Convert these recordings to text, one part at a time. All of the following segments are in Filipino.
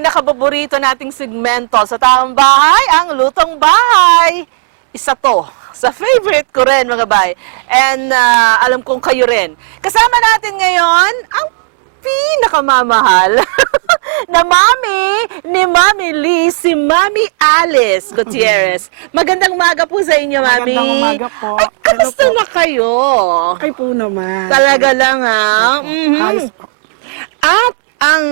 pinakapaborito nating segmento sa taong bahay, ang Lutong Bahay. Isa to sa favorite ko rin, mga bay. And alam kong kayo rin. Kasama natin ngayon ang pinakamamahal na mami ni Mami Liz, si Mami Alice Gutierrez. Magandang umaga po sa inyo, Mami. Magandang umaga po. Ay, kamusta na kayo? Okay po naman. Talaga lang, ha? Ayos po. At ang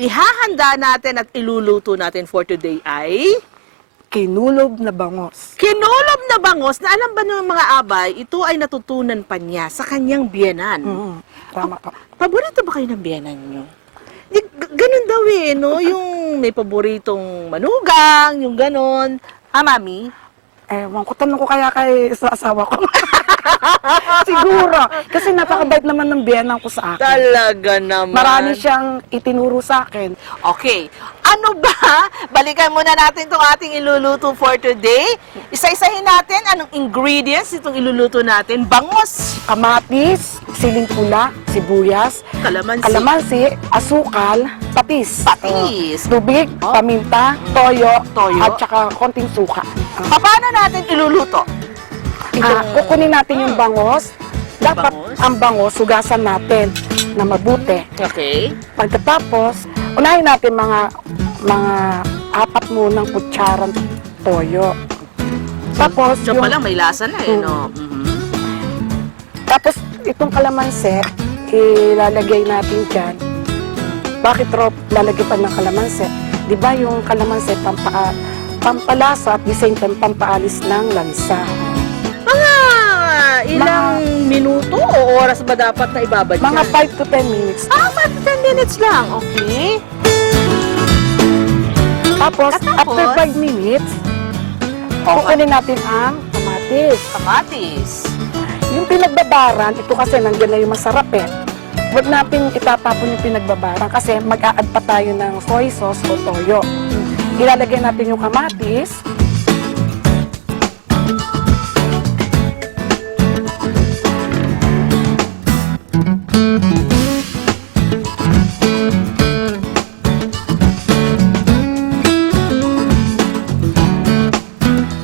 ihahanda natin at iluluto natin for today ay Kinulob na bangos. kinulob na bangos na alam ba ng mga abay, ito ay natutunan pa niya sa kanyang biyenan. Tama po. Paborito ba kayo ng biyenan nyo? Ganun daw eh, no? Yung may paboritong manugang, yung ganon. Ah, Mami? Ewan ko, tanong ko kaya kay sa asawa ko. Siguro. Kasi napakabait naman ng biyenan ko sa akin. Talaga naman. Marami siyang itinuro sa akin. Okay. Ano ba? Balikan muna natin itong ating iluluto for today. Isa-isahin natin anong ingredients itong iluluto natin. Bangos, Kamatis, siling pula, sibuyas, kalamansi, asukal, patis. Patis. Tubig, Oh. paminta, toyo, Toyo. at saka konting suka. Paano natin iluluto? Kukunin natin yung bangos. Dapat Bangos? ang bangos, sugasan natin na mabuti. Okay. Pagkatapos, unahin natin mga 4 munang kutsarang toyo. Tapos, Diyan pa lang may lasa na eh, no? tapos itong kalamansi, ilalagay natin dyan. Bakit lalagay pa ng kalamansi? Di ba yung kalamansi pampalasa at the same time pampaalis ng lansa? Mga ilang minuto o oras ba dapat na ibabad Mga yan? 5 to 10 minutes. 10 minutes lang. Okay. Tapos, Katapos? after 5 minutes, kukunin natin ang kamatis. Kamatis. Yung pinagbabaran, ito kasi nandiyan na yung masarap eh. Huwag natin itatapon yung pinagbabaran kasi mag-a-add pa tayo ng soy sauce o toyo. Ilalagay natin yung kamatis.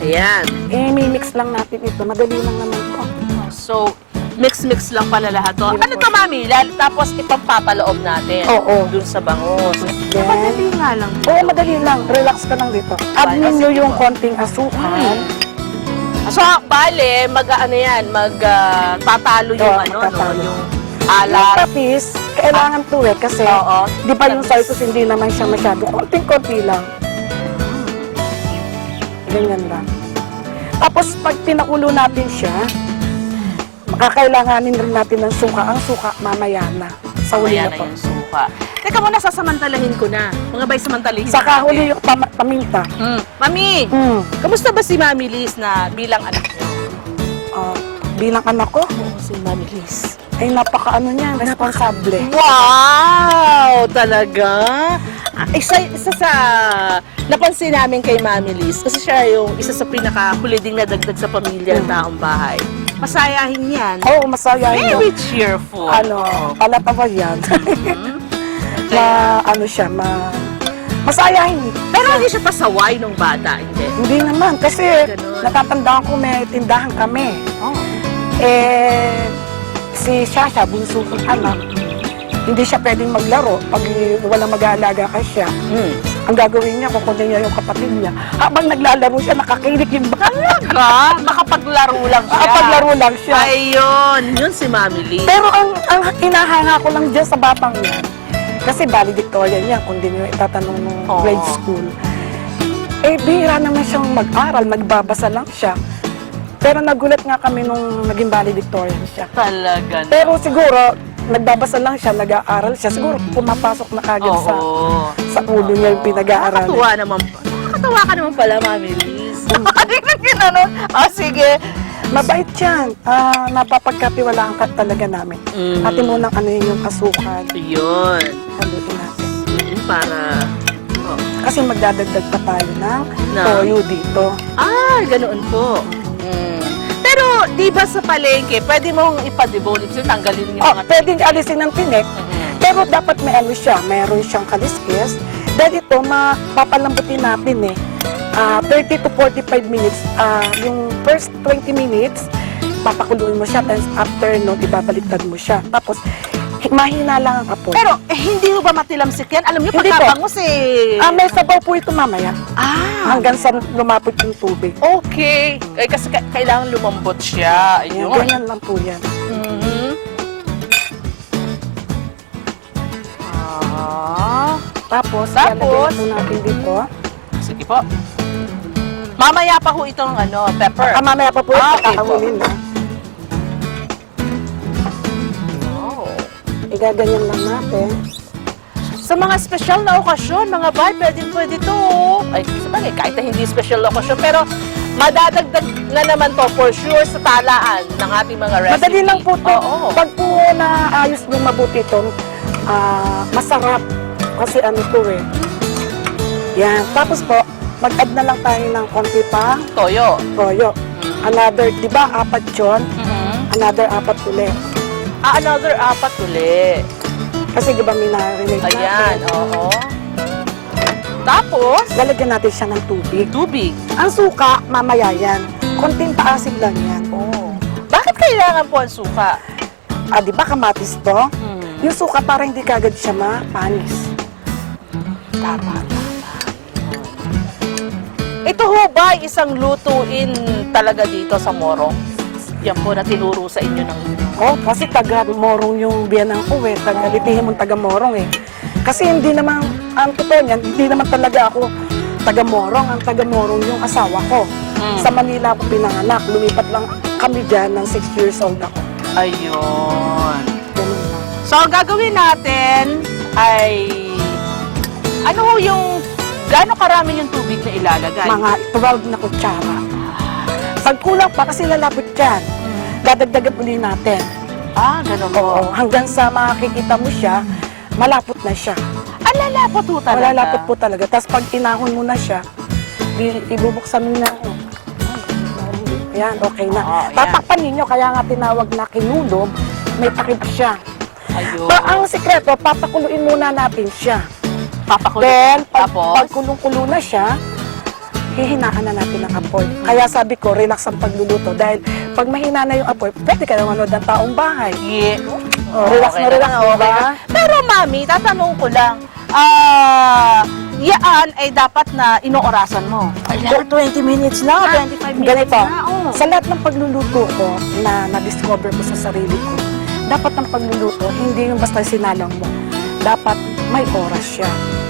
Ayan. Mimix lang natin ito. Madali lang naman po. So, mix-mix lang pala lahat to. Ano to, Mami? Tapos ipampapaloob natin. Oo. Dun sa bangos. Then, Madali nga lang. Oo, madali lang. Relax ka lang dito. Add nyo yung konting asukal. So, bale, tatalo yung Oo, ano, tatalo. no? Yung Yung alat. patis, kailangan tuwet kasi Oo. di ba yung soy sauce hindi naman siya masyado. Konting-konti lang. Ganyan lang. Tapos pag pinakulo natin siya, makakailanganin rin natin ng suka. Ang suka mamaya na. Sa huli Ayan na na po. yung suka. Teka muna, sasamantalahin ko na. Mga bay, samantalahin Saka natin. huli yung paminta. Mami, Mm. kamusta ba si Mami Liz na bilang anak niyo? Bilang anak ko, Oo, si Mami Liz. ay napaka-ano niya, responsable. Wow! Talaga? Isa sa napansin namin kay Mami Liz, kasi siya yung isa sa pinakahuli ding nadagdag sa pamilya ng taong bahay. Masayahin yan. Oo, masaya yun. Very cheerful. Palatawa yan. Siya, masayahin. Pero hindi siya pasaway nung bata, hindi. Hindi naman, kasi Ganun. natatandaan ko may tindahan kami. Oh. Si Shasha, bunso kong anak, hindi siya pwedeng maglaro pag walang mag-aalaga ka siya. Ang gagawin niya, kukunin niya yung kapatid niya. Habang naglalaro siya, nakakilig yung baka. Talaga? Makapaglaro lang siya. Nakapaglaro lang siya. Ayun, yun si Mami Liz. Pero ang hinahanga ko lang dyan sa batang yan, kasi valedictorian niya, kung di niyo itatanong ng Oo. grade school. Bihira naman siyang mag-aral, nagbabasa lang siya. Pero nagulat nga kami nung naging valedictorian siya. Talaga. Pero siguro, nagbabasa lang siya, nag-aaral siya. Siguro pumapasok na kagad sa ulo niya yung pinag-aaral. Nakakatuwa naman. Nakakatawa ka naman pala, Mami Liz. Ano? Sige. Mabait yan. Napapagkatiwalaan ka talaga namin. Ate mo nang ano yung asukal. Yun. Haluin natin. Para... Kasi magdadagdag pa tayo ng toyo dito. Ganoon po. Pero, di ba sa palengke, pwede mong ipadibon, tanggalin yung mga... Pwedeng alisin ng tinik. Pero dapat may ano siya, mayroon siyang kaliskis. Dahil ito, mapapalambutin natin eh. 30 to 45 minutes. Yung first 20 minutes, papakuluin mo siya. Tapos after no, ibabaliktad mo siya. Tapos, mahina lang ang apoy. Pero hindi mo ba matilamsik yan? Alam niyo, Hindi po. pagkabangos eh. May sabaw po ito mamaya. Hanggang sa lumapot yung tubig. Okay. Eh, kasi kailangan lumambot siya. Ayan, Ayun. ganyan lang po yan. Mhm. Tapos, Tapos? lalagyan po natin dito. Sige po. Mamaya pa ho itong pepper. Mamaya pa po ito, Okay po. kakawinin na. Oh. Igaganyan lang natin. Sa mga special na okasyon, mga bay, pwede to. Ay, sabagay, kahit na hindi special na okasyon, pero madadagdag na naman to for sure sa talaan ng ating mga recipe. Madali lang po ito. Oo. Pag po naayos mo mabuti ito, masarap. Kasi ano to eh. Yan. Tapos po, mag-add na lang tayo ng konti pa Toyo. toyo. Another, di ba, 4 yun? Another 4 ulit. Another 4 uli. Kasi di ba, minarinate Ayan, natin. oo. Tapos, Lalagyan natin siya ng tubig. tubig. Ang suka, mamaya yan. Konting paasim lang yan. Oh. Bakit kailangan po ang suka? Di ba, kamatis to? Yung suka para hindi kagad siya mapanis. Tama. Ito ho ba isang lutuin talaga dito sa Morong? Yan po na tinuro sa inyo ng Kasi taga-morong yung biyanang ko eh. Litihin mong taga-morong eh. Kasi hindi naman, ang totoo niyan, hindi naman talaga ako taga-morong. Ang taga-morong yung asawa ko. Sa Manila ako pinanganak. Lumipat lang kami dyan ng 6 years old ako. Ayun. Ganun lang. So, ang gagawin natin ay ano ho yung gaano karami yung tubig na ilalagay? Mga 12 na kutsara. Pag kulang pa kasi lalapot dyan, dadagdagan uli natin. Ganun po. Oo, hanggang sa makikita mo siya, malapot na siya. Lalapot ho talaga. Malalapot po talaga. Tapos pag inahon mo na siya, ibubuksan mo na. Yan, okay na. Oo, yan. Tatakpan ninyo, kaya nga tinawag na kinulog, may takip siya. Ayun. Ang sikreto, papakuluin muna natin siya. Papakulit. Then, Tapos? pag kulong-kulo na siya, hihinaan na natin ang apoy. Kaya sabi ko, relax ang pagluluto. Dahil pag mahina na yung apoy, pwede ka na manood ng taong bahay. Yeah. Relax Okay na relax, lang, diba? okay na. Pero mami, tatanong ko lang, yaan ay dapat na inoorasan mo. 20 minutes na, 25 minutes Ganito, na. Oh. sa lahat ng pagluluto ko na na-discover ko sa sarili ko, dapat ang pagluluto, hindi yung basta sinalang mo. Dapat may oras siya.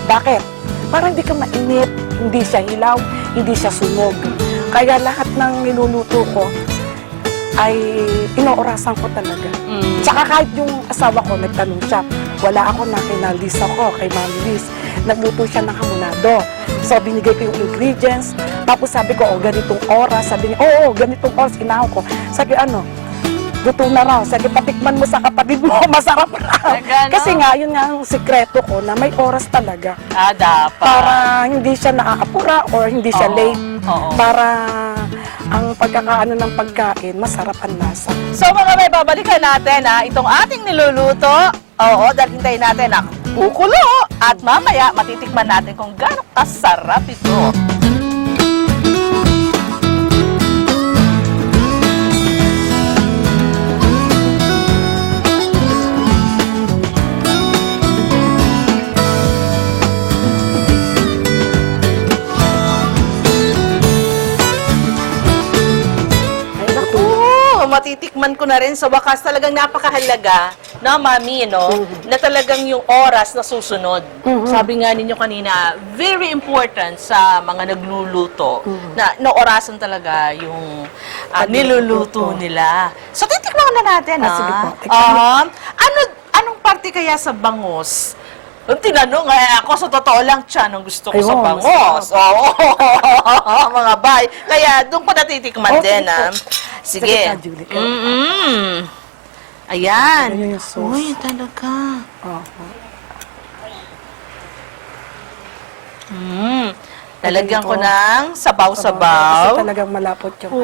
Bakit? Para hindi ka mainit, hindi siya hilaw, hindi siya sunog. Kaya lahat ng niluluto ko ay inoorasan ko talaga. Tsaka kahit yung asawa ko, nagtanong siya, wala ako na kay Liz ako, kay Mami Liz. Nagluto siya ng hamonado. So, binigay ko yung ingredients. Tapos sabi ko, ganitong oras. Sabi niya, ganitong oras, inahaw ko. Sabi, luto na raw. Sabi, patikman mo sa kapatid mo, masarap raw. Kasi nga, yun nga ang sikreto ko na may oras talaga. Dapat. Para hindi siya naaapura or hindi siya late. Oo. Para ang pagkakaano ng pagkain, masarap ang lasa. So mga may babalikan natin itong ating niluluto. Oo, dahil hintayin natin na kukulo. At mamaya matitikman natin kung gaano kasarap ito. Matitikman ko na rin sa wakas, talagang napakahalaga na mami, na talagang yung oras na susunod. Sabi nga ninyo kanina, very important sa mga nagluluto na orasan talaga yung niluluto nila. So titikman na natin, Sige po, tikman. anong parte kaya sa bangus? Yung tinanong, ako sa totoo lang ang gusto ko sa Ayun, bangus. Oo, mga bay. Kaya doon ko natitikman din, Sige. Sige ka, Julie. Ayan. Ayan yung sauce. Uy, talaga. Lalagyan ko ng Kasi sabaw-sabaw. talagang malapot yung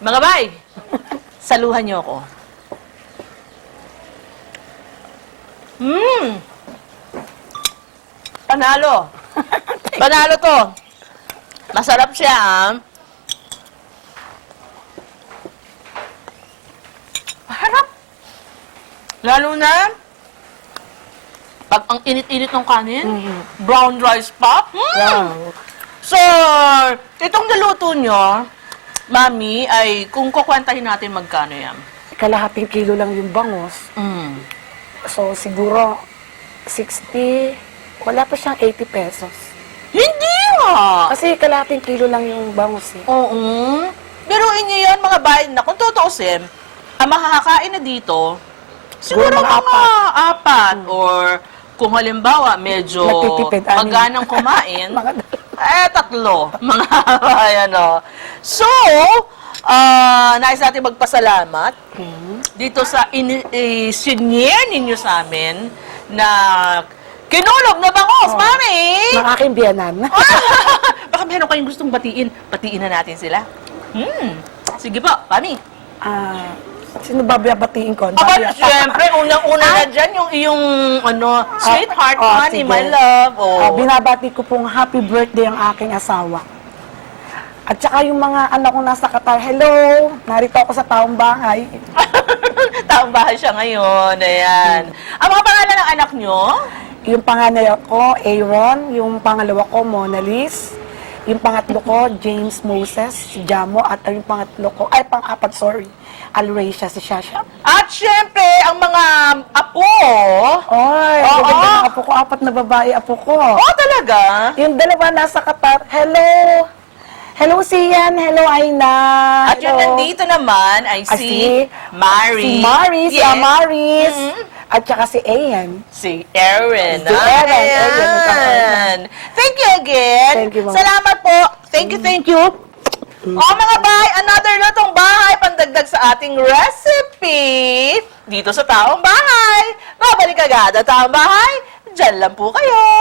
Mga bay, saluhan niyo ako. Panalo. Panalo to. Masarap siya, ah. Harap. Lalo na, pag ang init-init ng kanin, brown rice pa. Wow. So, itong naluto nyo, Mami, ay kung kukwentahin natin magkano yan. Kalahating kilo lang yung bangus. So, siguro 60, wala pa siyang 80 pesos. Hindi nga! Kasi kalahating kilo lang yung bangus eh. Oo. Biruin niyo yun, mga bayan na, kung tutuusin, ang makakakain na dito, siguro Siguro mga mga apat. Or kung halimbawa, medyo Nagtitipid, anim. maganang kumain, Mga tatlo. Mga ayan o. So, nais natin magpasalamat dito sa sinyer ninyo sa amin na kinulog na bangos, Mami! ng aking biyanan. Baka meron kayong gustong batiin. Batiin na natin sila. Sige po, Mami. Sino ba babatiin ko? Aba, syempre, unang-una na dyan yung iyong, sweetheart, honey, sige. my love. Binabati ko pong happy birthday ang aking asawa. At saka yung mga anak ko nasa Qatar, hello! Narito ako sa taong bahay. Taong bahay siya ngayon. Ayan. Ang mga pangalan ng anak nyo? Yung panganay ko, Aaron. Yung pangalawa ko, Mona Liz. Yung pangatlo ko, James Moses, si Jamo. At yung pangatlo ko, pang-apat, sorry, Alracia, si Shasha. At syempre, ang mga apo. Oy, Oo. maganda ng apo ko, 4 na babae apo ko. Oh, talaga? Yung dalawa nasa Qatar, hello! Hello, Sian. Hello, Aina. At yung nandito naman ay si Mari. Si Maris, si Yes. Amaris. At saka si Ayan. Si Erin. Si Erin. Ayan. Thank you again. Thank you, Ma'am. Salamat po. Thank you. O mga bay, another lutong bahay pandagdag sa ating recipe dito sa Taong Bahay. Babalik agad ang Taong Bahay. Diyan lang po kayo.